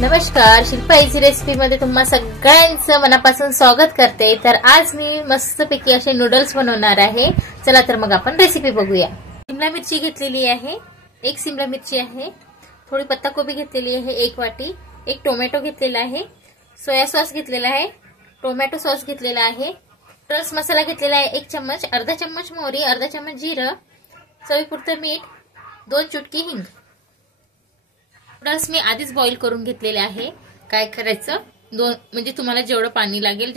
नमस्कार, Shilpa easy recipe मध्ये तुम्हा सगळ्यांचं मनापासून स्वागत करते। तर आज मी मस्तपैकी असे नूडल्स बनवणार आहे। चला तर मग आपण रेसिपी बघूया। शिमला मिरची घेतलेली आहे, एक शिमला मिरची आहे, थोडी पत्ताकोबी घेतलेली आहे, एक वाटी, एक टोमॅटो घेतलेला आहे, सोया सॉस घेतलेला आहे, टोमॅटो सॉस घेतलेला आहे, रस मसाला घेतलेला आहे 1 चम्मच, अर्धा चम्मच मोहरी, अर्धा चम्मच जिरं, चवीपुरतं मीठ, 2 चुटकी हिंग। नूडल्स मी आधीच बॉईल करून घेतलेले आहे। काय करायचं, म्हणजे तुम्हाला जेवढं पाणी लागेल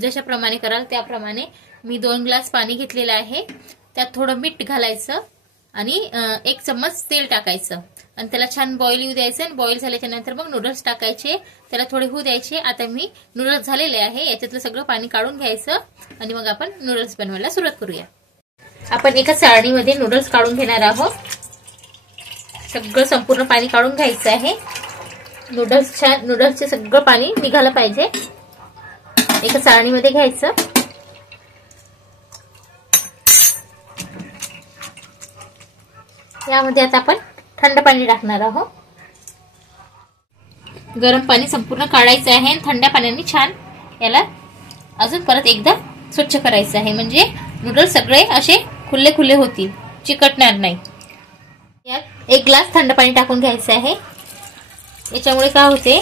जशा प्रमाणे कराल त्याप्रमाणे मी 2 ग्लास पाणी घेतलेलं आहे। त्यात थोडं मीठ घालायचं आणि 1 चम्मच तेल टाकायचं आणि त्याला छान बॉईल येऊ द्यायचं आणि बॉईल झाल्याच्या नंतर मग नूडल्स टाकायचे, त्याला थोडे होऊ द्यायचे। आता मी नूडल्स झालेले आहे, याच्यातलं सगळं पाणी काढून घ्यायचं आणि मग आपण नूडल्स बनवायला सुरुवात करूया। आपण एका चाळणीमध्ये नूडल्स काढून घेणार आहोत। सगळं संपूर्ण पाणी काढून घ्यायचं आहे। नूडल्सचे सगळं पाणी निघालं पाहिजे। एका चाळणीमध्ये घ्यायचं। यामध्ये आता आपण थंड पाणी टाकणार आहोत। गरम पाणी संपूर्ण काढायचं आहे आणि थंड पाण्याने छान याला अजून परत एकदा स्वच्छ करायचं आहे, म्हणजे नूडल्स सगळे असे खुले खुले होतील, चिकटणार नाही। यात 1 ग्लास थंड पाणी टाकून घ्यायचं आहे। याच्यामुळे काय होते,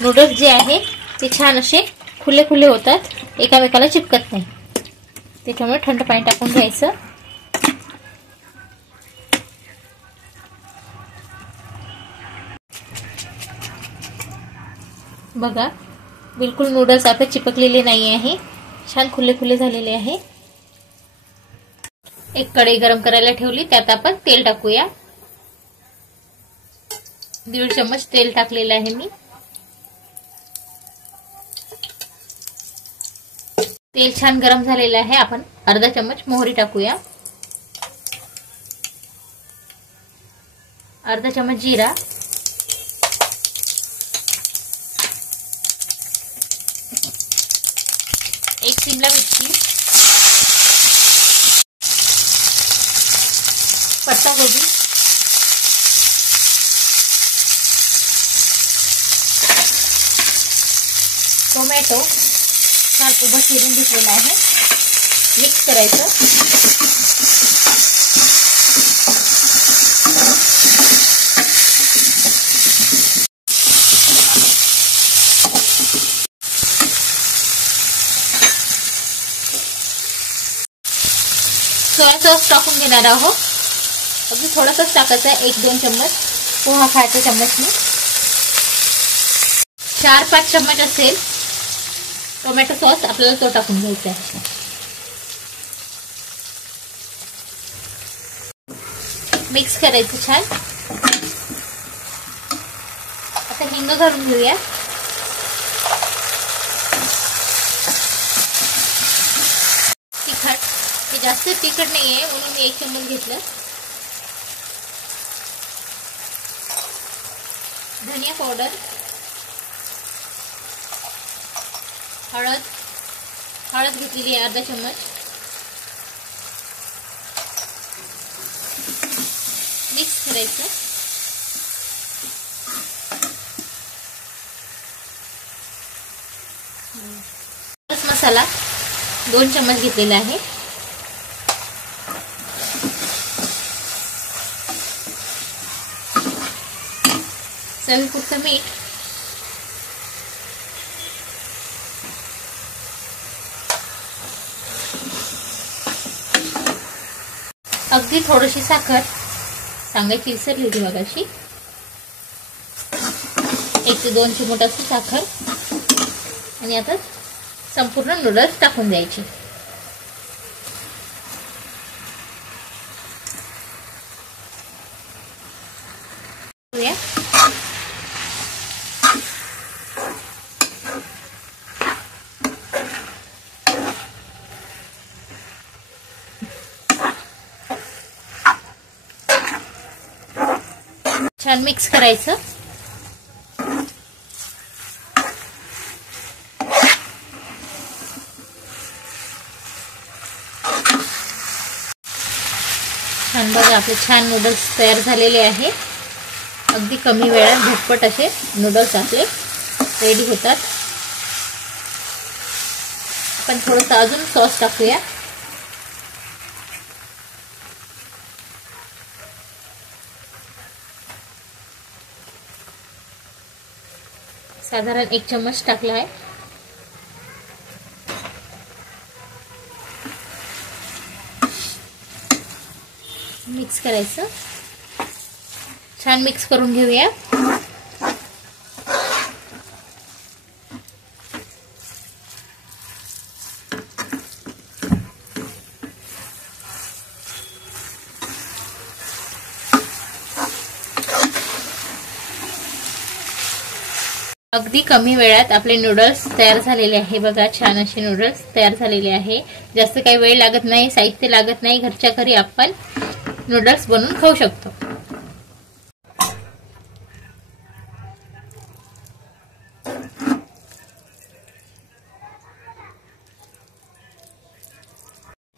नूडल्स जे आहे ते छान असे खुले खुले होतात, एकामेकाला चिपकत नाही। त्याच्यामुळे थंड पाणी टाकून घ्यायचं। बघा, बिलकुल नूडल्स आता चिपकलेले नाही आहे, छान खुले खुले झालेले आहे। एक कढई गरम करायला ठेवली, त्यात आपण तेल टाकूया। 1.5 चम्मच तेल टाकलेलं आहे मी। तेल छान गरम झालेलं आहे, आपण अर्धा चम्मच मोहरी टाकूया, अर्धा चम्मच जिरा, एक शिमला मिरची, पत्ताकोबी, टोमॅटो छान उभं चिरून घेतलेला आहे। मिक्स करायचं। सोया सॉस टाकून घेणार आहोत। अगदी थोडंसंच टाकायचं आहे, 1-2 चम्मच, पोहा खायचा चम्मचनी। 4-5 चम्मच असेल टोमॅटो सॉस, आपल्याला तो टाकून घ्यायचा आहे। मिक्स करायचं छान। आता हिंग घालून घेऊया। तिखट, हे जास्त तिखट नाहीये म्हणून मी 1 चम्मच घेतलं। धनिया पावडर, हळद घेतलेली आहे अर्धा चम्मच। मिक्स करायचं। मसाला 2 चम्मच घेतलेला आहे। चवीपुरतं मीठ, अगदी थोडीशी साखर, सांगायची विसरली होती मगाशी, 1 ते 2 चिमूट अशी साखर। आणि आता संपूर्ण नूडल्स टाकून द्यायचे। छान मिक्स करायचं। छान बघा, आपले छान नूडल्स तयार झालेले आहे। अगदी कमी वेळात झटपट असे नूडल्स आपले रेडी होतात. आपण थोडंसं अजून सॉस टाकूया. साधारण 1 चम्मच टाकला आहे. मिक्स करायचं. छान मिक्स करून घेऊया. अगदी कमी वेळात आपले नूडल्स तयार झालेले आहे. बघा, छान असे नूडल्स तयार झालेले आहे. जास्त काही वेळ लागत नाही, साहित्य लागत नाही. घरच्या घरी आपण नूडल्स बनवून खाऊ शकतो.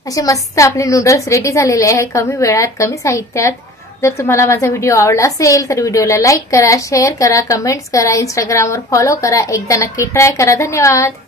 असे मस्त आपले नूडल्स रेडी झालेले आहे कमी वेळात, कमी साहित्यात. जर तुम्हाला माझा व्हिडिओ आवडला असेल तर व्हिडिओला लाईक करा, शेअर करा, कमेंट्स करा, इंस्टाग्रामवर फॉलो करा. एकदा नक्की ट्राय करा. धन्यवाद.